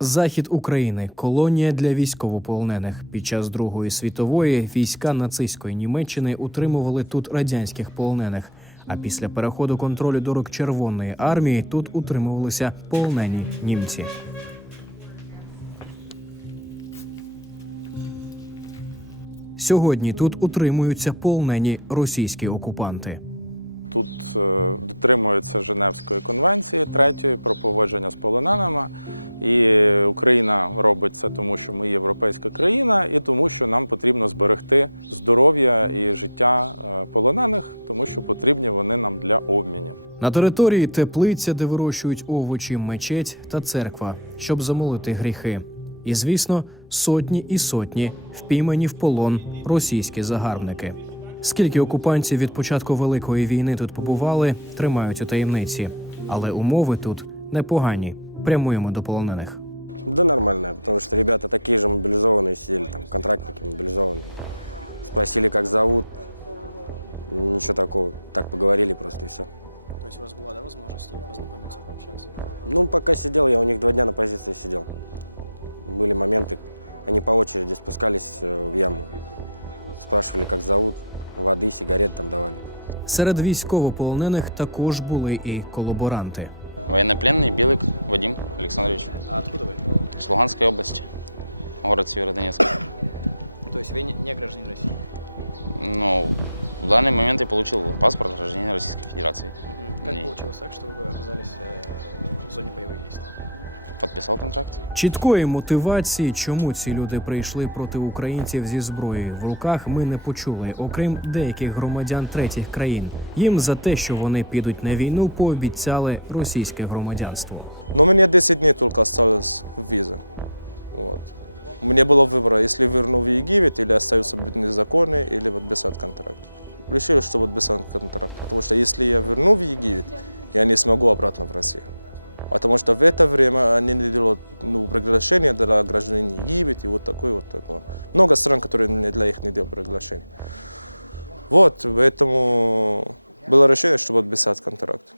Захід України колонія для військовополонених. Під час Другої світової війська нацистської Німеччини утримували тут радянських полонених. А після переходу контролю до рук Червоної армії тут утримувалися полонені німці. Сьогодні тут утримуються полонені російські окупанти. Тут е, дотримуються Женевської конвенції третьої про поводження з полоненими. І Україна робить це тому, що ми європейська країна, і тому, що нам потрібно зберегти здоров'я і життя е, полонених, тому що потрібні вони нам для обмінів. На території теплиця, де вирощують овочі, мечеть та церква, щоб замолити гріхи. І, звісно, сотні і сотні впіймані в полон російські загарбники. Скільки окупантів від початку великої війни тут побували, тримають у таємниці, але умови тут непогані Прямуємо до полонених. Да нормальная, потому что ребята такие же мобилизованные сидели, там, контрактники мобилизованные. Спросили, как зовут. Ничего такого. Так поговорили просто и все. То есть у вас была да, возможность с ними познакомиться, пообщаться? Ну, пока сидел, я у них два дня на позиции сидел. Были моменты, они по очереди спускались э, в яму. Спрашивали, как зовут, воды, сигарет там давали. Серед військовополонених також були і колаборанти. Военнопленный Белик Вадим Александрович А откуда вы? с Луганской области, город Северодонецк. То есть вы не, гражданин России? Ну, в данный момент я получил паспорт гражданина Российской Федерации. Как Не. получилось так, что вы оказались э, в зоне боевых действий? Подписал контракт. Чіткої мотивації, чому ці люди прийшли проти українців зі зброєю в руках, ми не почули, окрім деяких громадян третіх країн. Їм за те, що вони підуть на війну, пообіцяли російське громадянство. Но у меня 10 дней только осталось визы. Вот. У меня было выбора, если верну в Египет, или остаются незаконные, или подписать контракт. Решили, что подписать контракт, потому что если я верну в Египет, я не смогу обратно в Россию. Потому что в это время они не делают ну, приглашение для граждан Египет и вот такое, вот такое. Много стран, которые не- для их не делают приглашение. Вот, поэтому было решение, чтобы подписать контракт.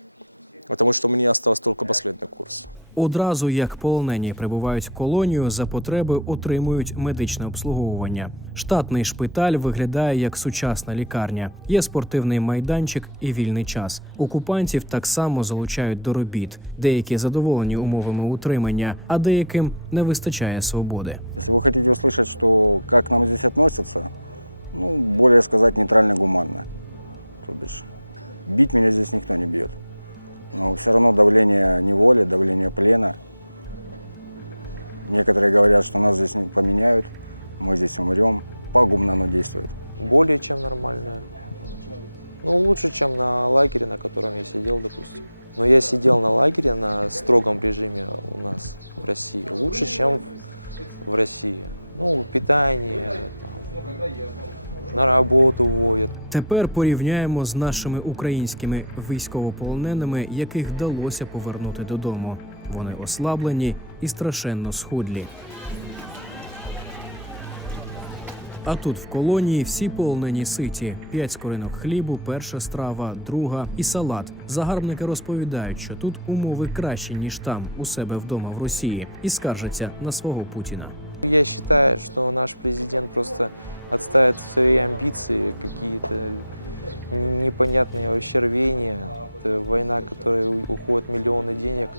Потому что у меня остался только последний курс. Одразу як полонені прибувають в колонію, за потреби отримують медичне обслуговування. Штатний шпиталь виглядає як сучасна лікарня. Є спортивний майданчик і вільний час. Окупантів так само залучають до робіт. Деякі задоволені умовами утримання, а деяким не вистачає свободи. Если вы хотите услышать, что как к нам здесь относятся, ну, более сказать нейтрально-гуманно. То бишь, бить меня здесь никто не бьет. Но все равно давление неволи, давление плена. Некоторые говорят, что нас здесь не поменяют, мы здесь умрем. Пагубно оно действует. более чем нормальная. Ну, лучше, чем на лагере, на котором я сидел, допустим. Но я сидел на лагере на строгом режиме у нас в России. Лучше, чем в России. Ну, питание, там, на работу водят. Тепер порівняємо з нашими українськими військовополоненими, яких вдалося повернути додому. Вони ослаблені і страшенно схудлі. А тут в колонії всі полонені ситі: п'ять скоринок хлібу, перша страва, друга і салат. Загарбники розповідають, що тут умови кращі ніж там, у себе вдома в Росії, і скаржаться на свого Путіна. Я считаю, что наш президент просто отставит свои амбиции, какие-то непонятные вообще рвения. Это война, которая уходит миллионы денег,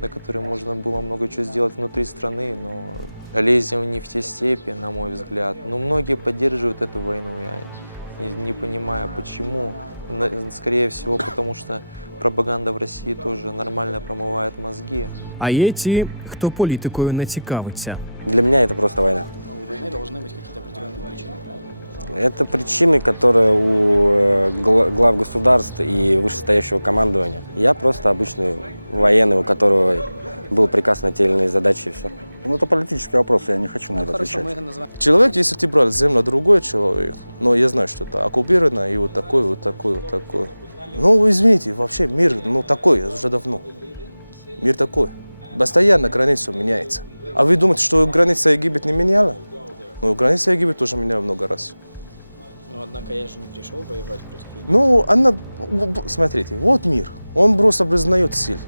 на которые можно было много чего сделать внутри страны, но лезем не в те степи, на мой взгляд. Но многие поддерживают эту войну, я не, не понимаю почему. На- Скорее всего, потому что пропаганда в России тоже нормально промывает мозги. А є ті, хто політикою не цікавиться. Для меня это просто война. Ну, у войны должны быть какие-то определенные причины, правильно? Это причины, которые у э, гла- глав государств и вышестоящего командования. Я просто обычный военный, у которого был приказ на те или иные задачи и все. Ну, это политический вопрос, я не хочу на Ну, это хорошо, отвечать. мы это называем Человек, если ты брал землю другой человек, но я знаю, что это оккупировано, и вот такой, вот такой, вот такой. Ну, извините, вообще мир, ну, такой уже давно. Мир такой. Постоянно граница меняется. А вы думаете, что граница Египет не меняла? Ну, граница Египет тоже меняла много раз. Но однако я же не пришел воевать против Египта. Ну, она, смотрите, вот мир. Он просто признает силу.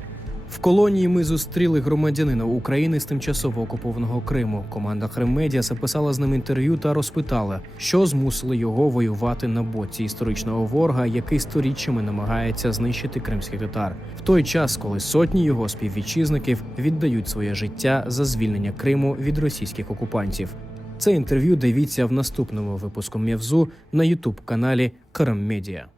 Колонії ми зустріли громадянина України з тимчасово окупованого Криму. Команда Криммедіа записала з ним інтерв'ю та розпитала, що змусило його воювати на боці історичного ворога, який сторіччями намагається знищити кримських татар, в той час, коли сотні його співвітчизників віддають своє життя за звільнення Криму від російських окупантів. Це інтерв'ю дивіться в наступному випуску М'явзу на Ютуб каналі Криммедіа.